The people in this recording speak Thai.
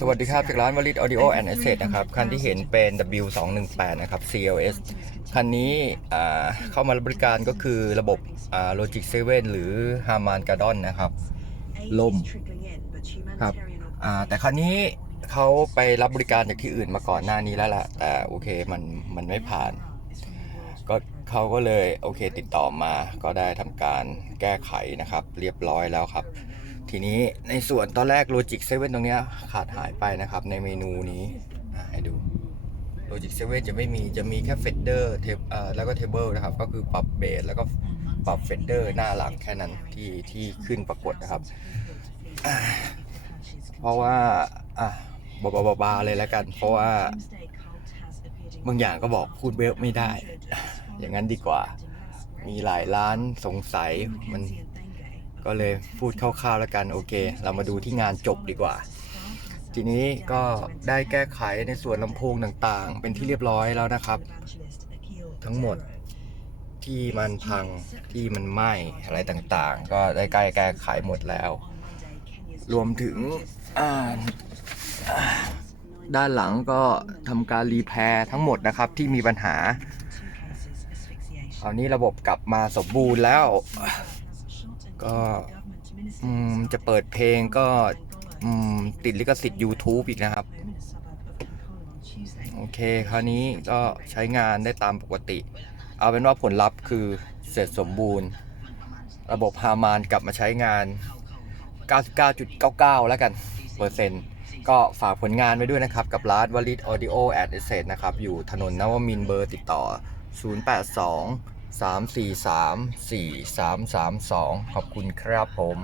สวัสดีครับ จากร้านวลิตออดิโอแอนด์เอเซนะครับ คันที่เห็นเป็น W218 นะครับ CLS คันนี้อ่าเข้ามาบริการก็คือระบบอ่า Logic 7 หรือ Harman Kardon นะครับล่มครับอ่าแต่คันนี้เขาไปรับบริการจากที่อื่นมาก่อนหน้านี้แล้วล่ะ แต่โอเคมันมันไม่ผ่าน ก็เขาก็เลยโอเคติดต่อมาก็ได้ทำการแก้ไขนะครับ เรียบร้อยแล้วครับ ทีนี้ในส่วนตอนแรก Logic 7 ตรงนี้ขาดหายไปนะครับ ในเมนูนี้ให้ดู Logic 7 จะไม่มีจะมีแค่ Fader เทปอ่าแล้วก็ Table นะครับ ก็คือปรับเบสแล้วก็ปรับ Fader หน้าหลังแค่นั้นที่ที่ขึ้นปรากฏนะครับ เพราะว่าอะบาบาบาๆเลยแล้วกัน เพราะว่าบางอย่างก็บอกพูดเวลไม่ได้ อย่างนั้นดีกว่า มีหลายร้านสงสัยมัน ก็เลยพูดคร่าวๆแล้วกันโอเค เรามาดูที่งานจบดีกว่า ทีนี้ก็ได้แก้ไขในส่วนลำโพงต่างๆ เป็นที่เรียบร้อยแล้วนะครับ ทั้งหมดที่มันพังที่มันไหม้อะไรต่างๆ ก็ได้ใกล้แก้ไขหมดแล้ว รวมถึงด้านหลังก็ทำการรีแพร์ทั้งหมดนะครับที่มีปัญหาคราวนี้ระบบกลับมาสมบูรณ์แล้ว ก็จะเปิดเพลงก็ติดลิขสิทธิ์ YouTube อีกนะครับ โอเค คราวนี้ก็ใช้งานได้ตามปกติ เอาเป็นว่าผลลัพธ์คือเสร็จสมบูรณ์ ระบบฮามานกลับมาใช้งาน 99.99 แล้วกันเปอร์เซ็นต์ก็ฝากผลงานไว้ด้วยนะครับ กับร้านวลิตออดิโอแอดเซนะครับ อยู่ถนนนวมินเบอร์ติดต่อ 082 343 4332 ขอบคุณครับผม